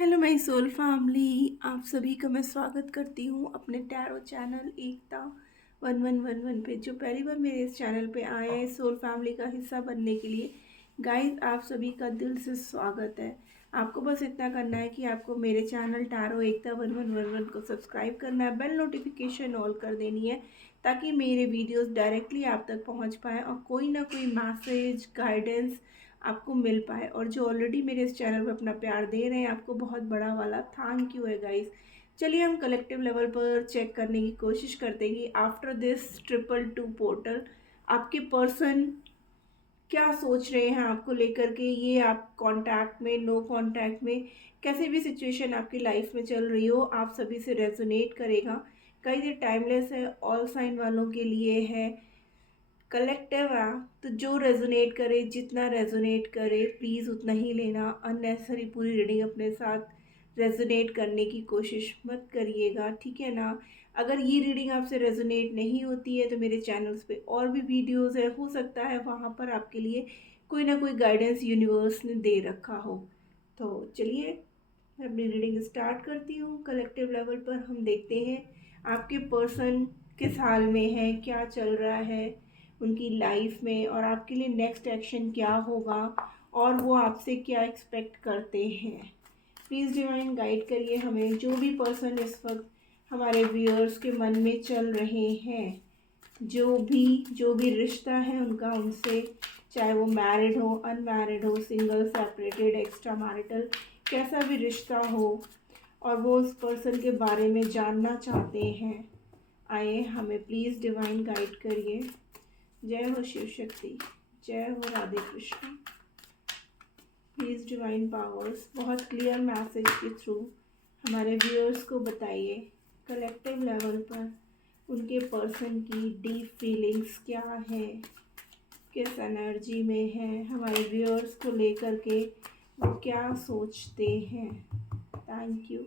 Hello my soul family, आप सभी का मैं स्वागत करती हूँ अपने टैरो चैनल एकता 1111 पे। जो पहली बार मेरे इस चैनल पे आए हैं सोल फैमिली का हिस्सा बनने के लिए, गाइस आप सभी का दिल से स्वागत है। आपको बस इतना करना है कि आपको मेरे चैनल टैरो एकता 1111 को सब्सक्राइब करना है, बेल नोटिफिकेशन ऑल कर देनी है ताकि मेरे वीडियोस डायरेक्टली आप तक पहुंच पाए और कोई ना कोई मैसेज गाइडेंस आपको मिल पाए। और जो ऑलरेडी मेरे इस चैनल पर अपना प्यार दे रहे हैं, आपको बहुत बड़ा वाला थैंक यू है गाइस। चलिए हम कलेक्टिव लेवल पर चेक करने की कोशिश करते हैं कि आफ्टर दिस 222 पोर्टल आपके पर्सन क्या सोच रहे हैं आपको लेकर के। ये आप कांटेक्ट में, नो कांटेक्ट में, कैसे भी सिचुएशन आपकी लाइफ में चल रही हो, आप सभी से रेजोनेट करेगा। कई ये टाइमलेस है, ऑल साइन वालों के लिए है, कलेक्टिव है। तो जो रेजोनेट करे, जितना रेजोनेट करे प्लीज़ उतना ही लेना। अननेसेसरी पूरी रीडिंग अपने साथ रेजोनेट करने की कोशिश मत करिएगा, ठीक है ना। अगर ये रीडिंग आपसे रेजोनेट नहीं होती है तो मेरे चैनल्स पे और भी वीडियोस है, हो सकता है वहाँ पर आपके लिए कोई ना कोई गाइडेंस यूनिवर्स ने दे रखा हो। तो चलिए मैं अपनी रीडिंग स्टार्ट करती हूँ। कलेक्टिव लेवल पर हम देखते हैं आपके पर्सन किस हाल में है, क्या चल रहा है उनकी लाइफ में, और आपके लिए नेक्स्ट एक्शन क्या होगा और वो आपसे क्या एक्सपेक्ट करते हैं। प्लीज़ डिवाइन गाइड करिए हमें। जो भी पर्सन इस वक्त हमारे व्यूअर्स के मन में चल रहे हैं, जो भी रिश्ता है उनका उनसे, चाहे वो मैरिड हो, अनमैरिड हो, सिंगल, सेपरेटेड, एक्स्ट्रा मैरिटल, कैसा भी रिश्ता हो, और वो उस पर्सन के बारे में जानना चाहते हैं, आइए हमें प्लीज़ डिवाइन गाइड करिए। जय हो शिव शक्ति, जय हो Radhe Krishna. Please divine powers बहुत क्लियर मैसेज के थ्रू हमारे व्यूअर्स को बताइए कलेक्टिव लेवल पर उनके पर्सन की डीप फीलिंग्स क्या है, किस एनर्जी में है, हमारे व्यूअर्स को लेकर के वो क्या सोचते हैं। Thank you.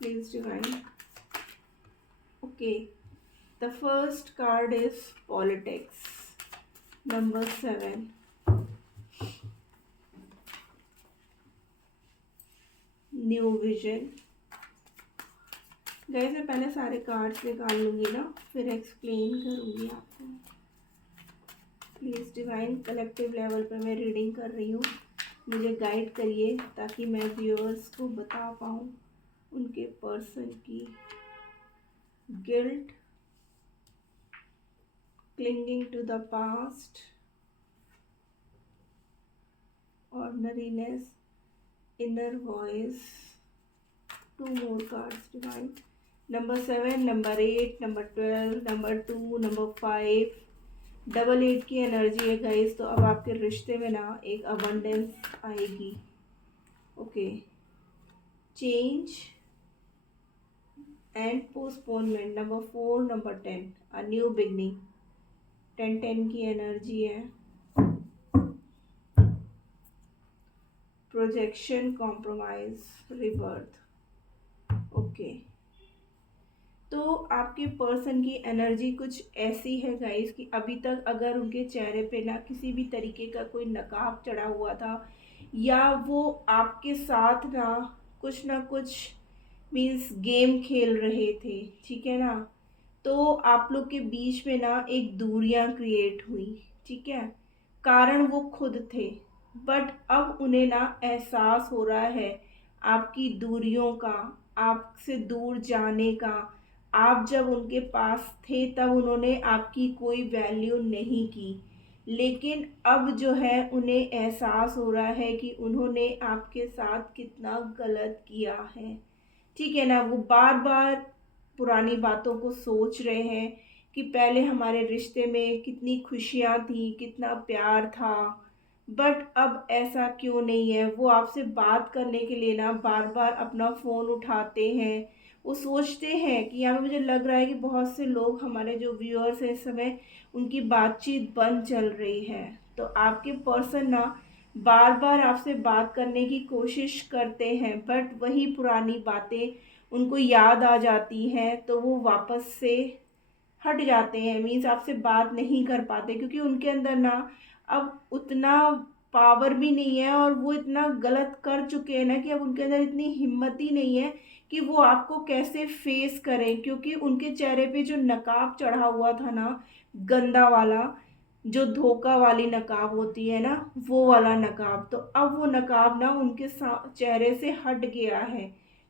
Please divine. Okay, the first card is politics, number 7, new vision. गए मैं पहले सारे कार्ड्स निकाल लूँगी ना, फिर एक्सप्लेन करूँगी आपको। प्लीज़ डिवाइन कलेक्टिव लेवल पर मैं रीडिंग कर रही हूँ, मुझे गाइड करिए ताकि मैं व्यूअर्स को बता पाऊँ उनके पर्सन की guilt, clinging to the past, ordinariness, inner voice. 2 more cards divine, number 7, number 8, number 12, number 2, number 5, double 8 की एनर्जी है गाइस। तो अब आपके रिश्ते में ना एक अबंडेंस आएगी। Okay, change and postponement, number 4, number 10, a new beginning. 10 की एनर्जी है, प्रोजेक्शन, कॉम्प्रोमाइज, रिबर्थ। ओके, तो आपके पर्सन की एनर्जी कुछ ऐसी है गाइस कि अभी तक अगर उनके चेहरे पे ना किसी भी तरीके का कोई नकाब चढ़ा हुआ था, या वो आपके साथ ना कुछ मीन्स गेम खेल रहे थे, ठीक है ना, तो आप लोग के बीच में ना एक दूरियां क्रिएट हुई, ठीक है। कारण वो खुद थे, बट अब उन्हें ना एहसास हो रहा है आपकी दूरियों का, आपसे दूर जाने का। आप जब उनके पास थे तब उन्होंने आपकी कोई वैल्यू नहीं की, लेकिन अब जो है उन्हें एहसास हो रहा है कि उन्होंने आपके साथ कितना गलत किया है, ठीक है ना। वो बार बार पुरानी बातों को सोच रहे हैं कि पहले हमारे रिश्ते में कितनी खुशियाँ थी, कितना प्यार था, बट अब ऐसा क्यों नहीं है। वो आपसे बात करने के लिए ना बार बार अपना फ़ोन उठाते हैं। वो सोचते हैं कि यहाँ पे मुझे लग रहा है कि बहुत से लोग, हमारे जो व्यूअर्स हैं इस समय, उनकी बातचीत बंद चल रही है। तो आपके पर्सन ना बार बार आपसे बात करने की कोशिश करते हैं, बट वही पुरानी बातें उनको याद आ जाती हैं, तो वो वापस से हट जाते हैं, मीन्स आपसे बात नहीं कर पाते, क्योंकि उनके अंदर ना अब उतना पावर भी नहीं है और वो इतना गलत कर चुके हैं ना कि अब उनके अंदर इतनी हिम्मत ही नहीं है कि वो आपको कैसे फेस करें, क्योंकि उनके चेहरे पे जो नकाब चढ़ा हुआ था ना, गंदा वाला, जो धोखा वाली नकाब होती है ना, वो वाला नकाब, तो अब वो नकाब ना उनके चेहरे से हट गया है।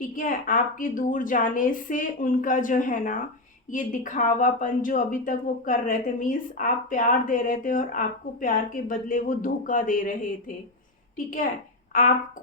ठीक है, आपके दूर जाने से उनका जो है ना ये दिखावापन जो अभी तक वो कर रहे थे, मीन्स आप प्यार दे रहे थे और आपको प्यार के बदले वो धोखा दे रहे थे। ठीक है, आप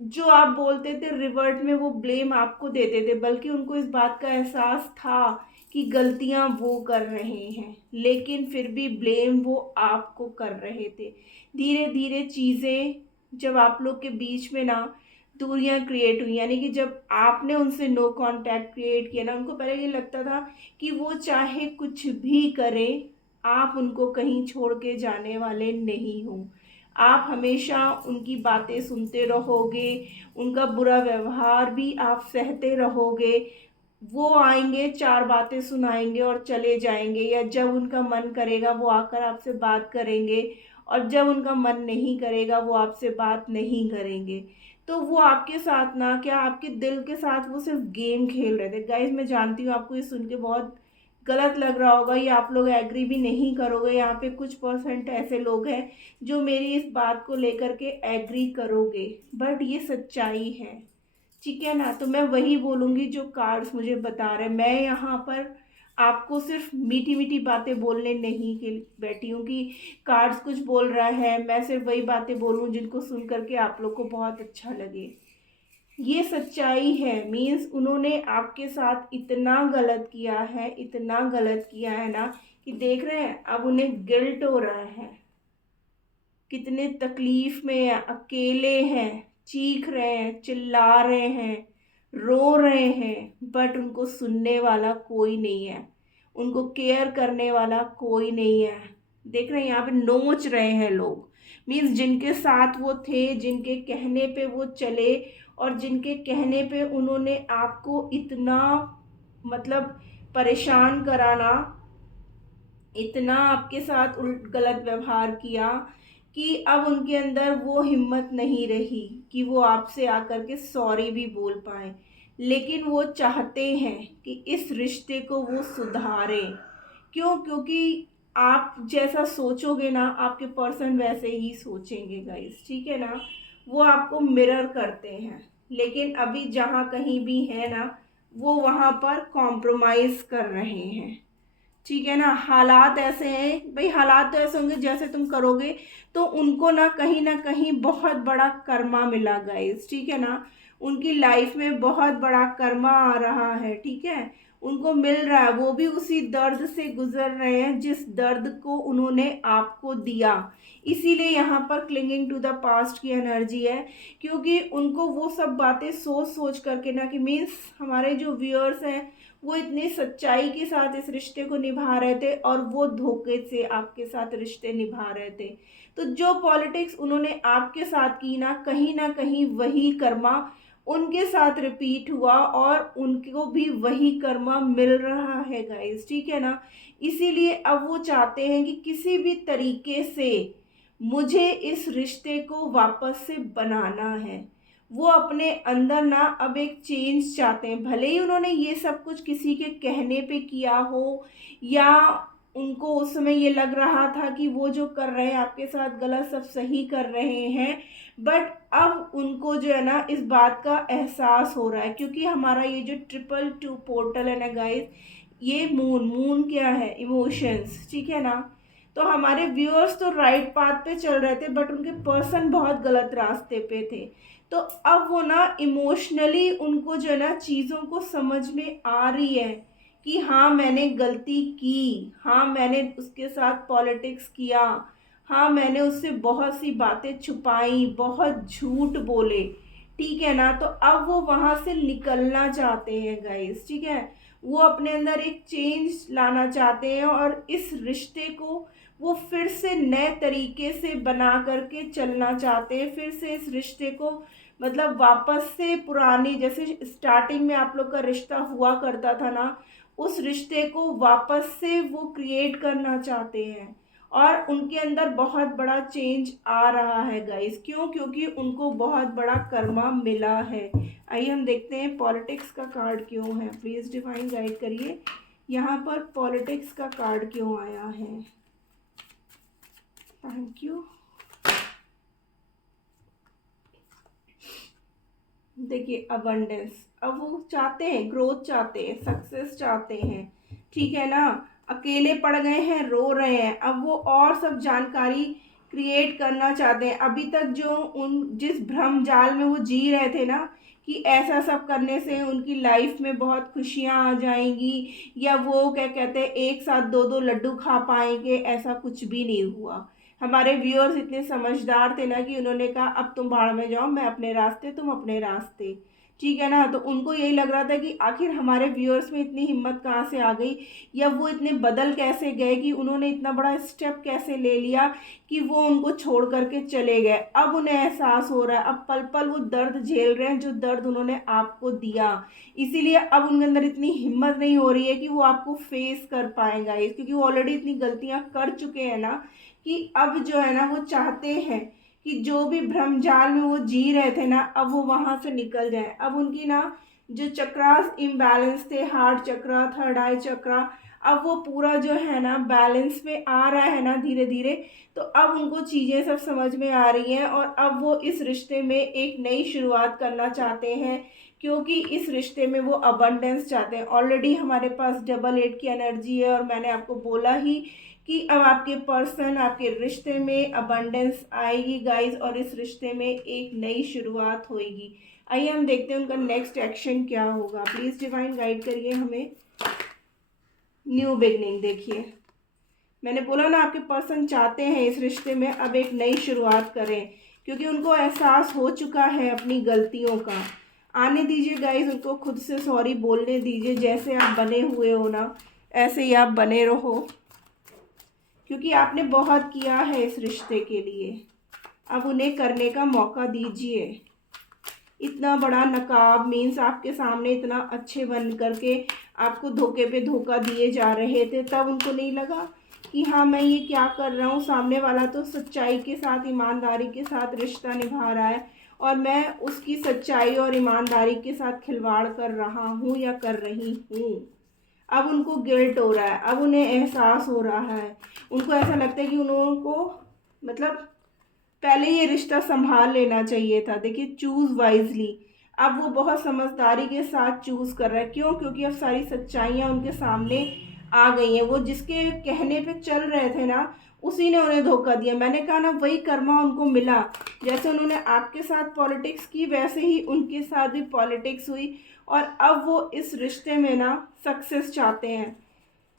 जो आप बोलते थे रिवर्ट में वो ब्लेम आपको देते थे, बल्कि उनको इस बात का एहसास था कि गलतियां वो कर रहे हैं, लेकिन फिर भी ब्लेम वो आपको कर रहे थे। धीरे धीरे चीज़ें जब आप लोग के बीच में ना दूरियां क्रिएट हुई, यानी कि जब आपने उनसे नो कांटेक्ट क्रिएट किया ना, उनको पहले ये लगता था कि वो चाहे कुछ भी करे, आप उनको कहीं छोड़ के जाने वाले नहीं हो। आप हमेशा उनकी बातें सुनते रहोगे, उनका बुरा व्यवहार भी आप सहते रहोगे। वो आएंगे, चार बातें सुनाएंगे और चले जाएंगे, या जब उनका मन करेगा वो आकर आपसे बात करेंगे, और जब उनका मन नहीं करेगा वो आपसे बात नहीं करेंगे। तो वो आपके साथ ना क्या, आपके दिल के साथ वो सिर्फ गेम खेल रहे थे। गाइज मैं जानती हूँ आपको ये सुन के बहुत गलत लग रहा होगा, ये आप लोग एग्री भी नहीं करोगे। यहाँ पे कुछ परसेंट ऐसे लोग हैं जो मेरी इस बात को लेकर के एग्री करोगे, बट ये सच्चाई है। ठीक है ना, तो मैं वही बोलूँगी जो कार्ड्स मुझे बता रहे हैं। मैं यहाँ पर आपको सिर्फ मीठी मीठी बातें बोलने नहीं के बैठी हूँ कि कार्ड्स कुछ बोल रहा है मैं सिर्फ वही बातें बोलूँ जिनको सुन करके आप लोग को बहुत अच्छा लगे। ये सच्चाई है, मीन्स उन्होंने आपके साथ इतना गलत किया है, इतना गलत किया है ना कि देख रहे हैं अब उन्हें गिल्ट हो रहा है, कितने तकलीफ में हैं, अकेले हैं, चीख रहे हैं, चिल्ला रहे हैं, रो रहे हैं, बट उनको सुनने वाला कोई नहीं है, उनको केयर करने वाला कोई नहीं है। देख रहे हैं यहाँ पे नोच रहे हैं लोग, मीन्स जिनके साथ वो थे, जिनके कहने पे वो चले, और जिनके कहने पे उन्होंने आपको इतना मतलब परेशान कराना, इतना आपके साथ उल्ट गलत व्यवहार किया कि अब उनके अंदर वो हिम्मत नहीं रही कि वो आपसे आकर के सॉरी भी बोल पाए। लेकिन वो चाहते हैं कि इस रिश्ते को वो सुधारें। क्यों? क्योंकि आप जैसा सोचोगे ना आपके पर्सन वैसे ही सोचेंगे गाइस। ठीक है ना, वो आपको मिरर करते हैं, लेकिन अभी जहाँ कहीं भी है ना वो वहाँ पर कॉम्प्रोमाइज़ कर रहे हैं। ठीक है ना, हालात ऐसे हैं भाई, हालात तो ऐसे होंगे जैसे तुम करोगे, तो उनको ना कहीं बहुत बड़ा कर्मा मिला गाइस। ठीक है ना, उनकी लाइफ में बहुत बड़ा कर्मा आ रहा है। ठीक है, उनको मिल रहा है, वो भी उसी दर्द से गुजर रहे हैं जिस दर्द को उन्होंने आपको दिया। इसीलिए यहाँ पर क्लिंगिंग टू द पास्ट की एनर्जी है, क्योंकि उनको वो सब बातें सोच सोच करके ना, कि मीन्स हमारे जो व्यूअर्स हैं वो इतनी सच्चाई के साथ इस रिश्ते को निभा रहे थे और वो धोखे से आपके साथ रिश्ते निभा रहे थे। तो जो पॉलिटिक्स उन्होंने आपके साथ की ना कहीं वही कर्मा उनके साथ रिपीट हुआ और उनको भी वही कर्मा मिल रहा है गाइस। ठीक है ना, इसीलिए अब वो चाहते हैं कि किसी भी तरीके से मुझे इस रिश्ते को वापस से बनाना है। वो अपने अंदर ना अब एक चेंज चाहते हैं, भले ही उन्होंने ये सब कुछ किसी के कहने पे किया हो, या उनको उस समय ये लग रहा था कि वो जो कर रहे हैं आपके साथ गलत, सब सही कर रहे हैं, बट अब उनको जो है ना इस बात का एहसास हो रहा है। क्योंकि हमारा ये जो 222 पोर्टल है ना गाइस, ये मून मून क्या है, इमोशंस। ठीक है ना, तो हमारे व्यूअर्स तो राइट पाथ पे चल रहे थे, बट उनके पर्सन बहुत गलत रास्ते पे थे। तो अब वो ना इमोशनली उनको जो है ना चीज़ों को समझ में आ रही है कि हाँ मैंने गलती की, हाँ मैंने उसके साथ पॉलिटिक्स किया, हाँ मैंने उससे बहुत सी बातें छुपाई, बहुत झूठ बोले। ठीक है ना, तो अब वो वहाँ से निकलना चाहते हैं गाइस। ठीक है, वो अपने अंदर एक चेंज लाना चाहते हैं और इस रिश्ते को वो फिर से नए तरीके से बना करके चलना चाहते हैं। फिर से इस रिश्ते को मतलब वापस से पुरानी, जैसे स्टार्टिंग में आप लोग का रिश्ता हुआ करता था ना, उस रिश्ते को वापस से वो क्रिएट करना चाहते हैं। और उनके अंदर बहुत बड़ा चेंज आ रहा है गाइस। क्यों? क्योंकि उनको बहुत बड़ा कर्मा मिला है। आइए हम देखते हैं पॉलिटिक्स का कार्ड क्यों है। प्लीज़ डिवाइन गाइड करिए, यहाँ पर पॉलिटिक्स का कार्ड क्यों आया है। Thank you. देखिए अबंडेंस, अब वो चाहते हैं, ग्रोथ चाहते हैं, सक्सेस चाहते हैं, ठीक है ना। अकेले पड़ गए हैं, रो रहे हैं, अब वो और सब जानकारी क्रिएट करना चाहते हैं। अभी तक जो जिस भ्रम जाल में वो जी रहे थे ना कि ऐसा सब करने से उनकी लाइफ में बहुत खुशियां आ जाएंगी, या वो क्या कहते हैं एक साथ दो दो लड्डू खा पाएंगे, ऐसा कुछ भी नहीं हुआ। हमारे व्यूअर्स इतने समझदार थे ना कि उन्होंने कहा अब तुम भाड़ में जाओ, मैं अपने रास्ते, तुम अपने रास्ते, ठीक है ना। तो उनको यही लग रहा था कि आखिर हमारे व्यूअर्स में इतनी हिम्मत कहाँ से आ गई, या वो इतने बदल कैसे गए, कि उन्होंने इतना बड़ा स्टेप कैसे ले लिया कि वो उनको छोड़ करके चले गए। अब उन्हें एहसास हो रहा है, अब पल पल वो दर्द झेल रहे हैं जो दर्द उन्होंने आपको दिया। इसीलिए अब उनके अंदर इतनी हिम्मत नहीं हो रही है कि वो आपको फेस कर पाएगा, क्योंकि वो ऑलरेडी इतनी गलतियां कर चुके हैं ना, कि अब जो है ना वो चाहते हैं कि जो भी भ्रमजाल में वो जी रहे थे ना, अब वो वहां से निकल जाए। अब उनकी ना जो चक्रास इम्बैलेंस थे, हार्ट चक्रा, थर्ड आई चक्रा, अब वो पूरा जो है ना बैलेंस में आ रहा है ना धीरे धीरे। तो अब उनको चीज़ें सब समझ में आ रही हैं, और अब वो इस रिश्ते में एक नई शुरुआत करना चाहते हैं, क्योंकि इस रिश्ते में वो अबंडेंस चाहते हैं। ऑलरेडी हमारे पास डबल 8 की एनर्जी है, और मैंने आपको बोला ही कि अब आपके पर्सन, आपके रिश्ते में अबंडेंस आएगी गाइस, और इस रिश्ते में एक नई शुरुआत होगी। आइए हम देखते हैं उनका नेक्स्ट एक्शन क्या होगा। प्लीज़ डिवाइन गाइड करिए हमें। न्यू बिगनिंग, देखिए मैंने बोला ना आपके पर्सन चाहते हैं इस रिश्ते में अब एक नई शुरुआत करें, क्योंकि उनको एहसास हो चुका है अपनी गलतियों का। आने दीजिए गाइस, उनको खुद से सॉरी बोलने दीजिए। जैसे आप बने हुए हो ना, ऐसे ही आप बने रहो, क्योंकि आपने बहुत किया है इस रिश्ते के लिए। अब उन्हें करने का मौका दीजिए। इतना बड़ा नकाब मीन्स आपके सामने इतना अच्छे बन करके आपको धोखे पे धोखा दिए जा रहे थे, तब उनको नहीं लगा कि हाँ मैं ये क्या कर रहा हूँ, सामने वाला तो सच्चाई के साथ, ईमानदारी के साथ रिश्ता निभा रहा है, और मैं उसकी सच्चाई और ईमानदारी के साथ खिलवाड़ कर रहा हूँ या कर रही हूँ। अब उनको गिल्ट हो रहा है, अब उन्हें एहसास हो रहा है, उनको ऐसा लगता है कि उनको मतलब पहले ये रिश्ता संभाल लेना चाहिए था। देखिए चूज़ वाइजली, अब वो बहुत समझदारी के साथ चूज़ कर रहा है। क्यों? क्योंकि अब सारी सच्चाइयाँ उनके सामने आ गई हैं। वो जिसके कहने पे चल रहे थे ना, उसी ने उन्हें धोखा दिया। मैंने कहा ना, वही कर्मा उनको मिला। जैसे उन्होंने आपके साथ पॉलिटिक्स की, वैसे ही उनके साथ भी पॉलिटिक्स हुई, और अब वो इस रिश्ते में ना सक्सेस चाहते हैं।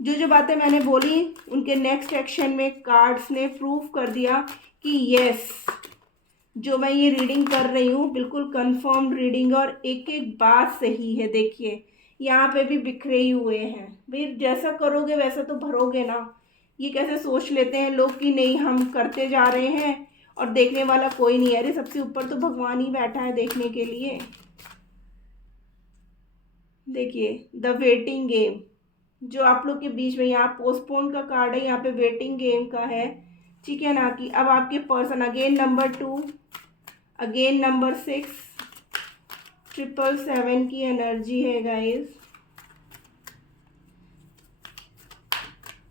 जो जो बातें मैंने बोली उनके नेक्स्ट एक्शन में कार्ड्स ने प्रूफ कर दिया कि यस, जो मैं ये रीडिंग कर रही हूँ बिल्कुल कंफर्म रीडिंग, और एक एक बात सही है। देखिए यहाँ पे भी बिखरे ही हुए हैं। भाई जैसा करोगे वैसा तो भरोगे ना। ये कैसे सोच लेते हैं लोग कि नहीं हम करते जा रहे हैं और देखने वाला कोई नहीं है। अरे सबसे ऊपर तो भगवान ही बैठा है देखने के लिए। देखिए द वेटिंग गेम, जो आप लोग के बीच में यहाँ पोस्टपोन का कार्ड है, यहाँ पे वेटिंग गेम का है, ठीक है ना। कि अब आपके person again number 2, again number 6, 777 की एनर्जी है गाइस।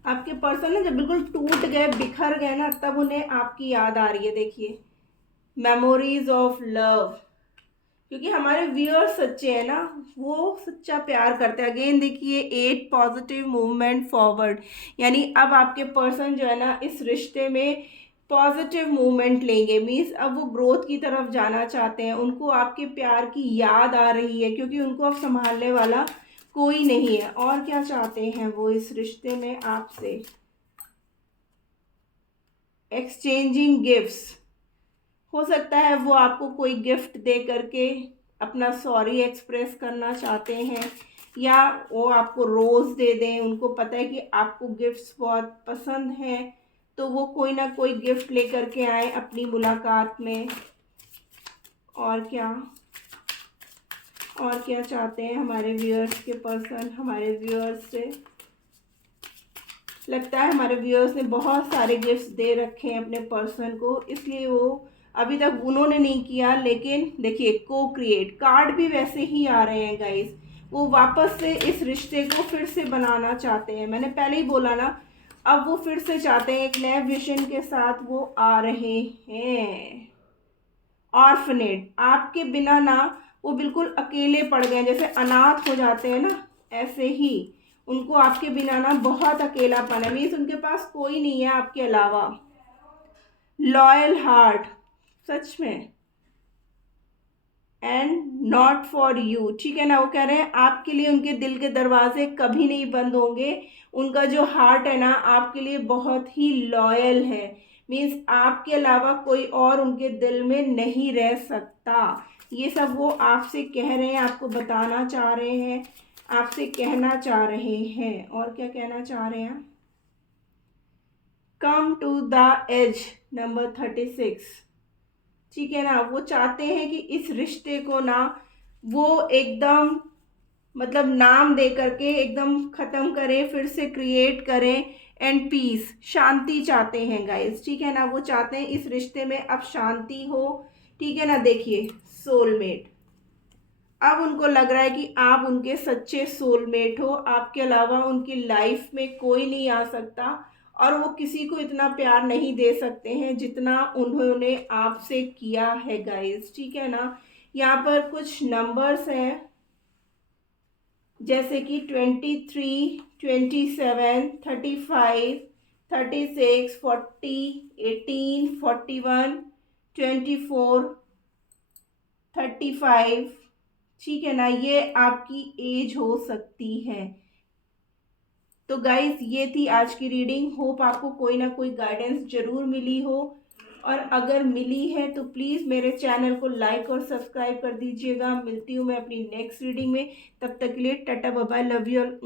आपके पर्सन ना जब बिल्कुल टूट गए, बिखर गए ना, तब उन्हें आपकी याद आ रही है। देखिए मेमोरीज ऑफ लव, क्योंकि हमारे व्यूअर्स सच्चे हैं ना, वो सच्चा प्यार करते हैं। अगेन देखिए 8 पॉजिटिव मूवमेंट फॉरवर्ड, यानी अब आपके पर्सन जो है ना इस रिश्ते में पॉजिटिव मूवमेंट लेंगे। मीन्स अब वो ग्रोथ की तरफ जाना चाहते हैं। उनको आपके प्यार की याद आ रही है, क्योंकि उनको अब संभालने वाला कोई नहीं है। और क्या चाहते हैं वो इस रिश्ते में आपसे? एक्सचेंजिंग गिफ्ट्स, हो सकता है वो आपको कोई गिफ्ट दे करके अपना सॉरी एक्सप्रेस करना चाहते हैं, या वो आपको रोज़ दे दें। उनको पता है कि आपको गिफ्ट्स बहुत पसंद हैं, तो वो कोई ना कोई गिफ्ट ले करके आए अपनी मुलाकात में। और क्या, और क्या चाहते हैं हमारे व्यूअर्स के पर्सन हमारे व्यूअर्स से? लगता है हमारे व्यूअर्स ने बहुत सारे गिफ्ट्स दे रखे हैं अपने पर्सन को, इसलिए वो अभी तक उन्होंने नहीं किया। लेकिन देखिए, को क्रिएट कार्ड भी वैसे ही आ रहे हैं गाइस। वो वापस से इस रिश्ते को फिर से बनाना चाहते हैं। मैंने पहले ही बोला ना, अब वो फिर से चाहते हैं, एक नए विजन के साथ वो आ रहे हैं। ऑर्फनेट, आपके बिना ना वो बिल्कुल अकेले पड़ गए, जैसे अनाथ हो जाते हैं ना, ऐसे ही उनको आपके बिना ना बहुत अकेलापन है। मीन्स उनके पास कोई नहीं है आपके अलावा। लॉयल हार्ट, सच में, एंड नॉट फॉर यू, ठीक है ना। वो कह रहे हैं आपके लिए उनके दिल के दरवाजे कभी नहीं बंद होंगे। उनका जो हार्ट है ना आपके लिए बहुत ही लॉयल है। मीन्स आपके अलावा कोई और उनके दिल में नहीं रह सकता। ये सब वो आपसे कह रहे हैं, आपको बताना चाह रहे हैं, आपसे कहना चाह रहे हैं। और क्या कहना चाह रहे हैं? Come to the edge, number 36, ठीक है ना। वो चाहते हैं कि इस रिश्ते को ना वो एकदम मतलब नाम दे करके एकदम ख़त्म करें, फिर से क्रिएट करें। एंड पीस, शांति चाहते हैं गाइस, ठीक है ना। वो चाहते हैं इस रिश्ते में अब शांति हो, ठीक है ना। देखिए, सोलमेट, अब उनको लग रहा है कि आप उनके सच्चे सोलमेट हो, आपके अलावा उनकी लाइफ में कोई नहीं आ सकता। और वो किसी को इतना प्यार नहीं दे सकते हैं जितना उन्होंने आपसे किया है गाइस, ठीक है ना। यहाँ पर कुछ नंबर्स हैं, जैसे कि 23, 27, 35, 36, 40, 18, 41, 24, 35, ठीक है ना। ये आपकी एज हो सकती है। तो गाइज, ये थी आज की रीडिंग। होप आपको कोई ना कोई गाइडेंस जरूर मिली हो, और अगर मिली है तो प्लीज़ मेरे चैनल को लाइक और सब्सक्राइब कर दीजिएगा। मिलती हूँ मैं अपनी नेक्स्ट रीडिंग में, तब तक के लिए tata bye bye, love you all.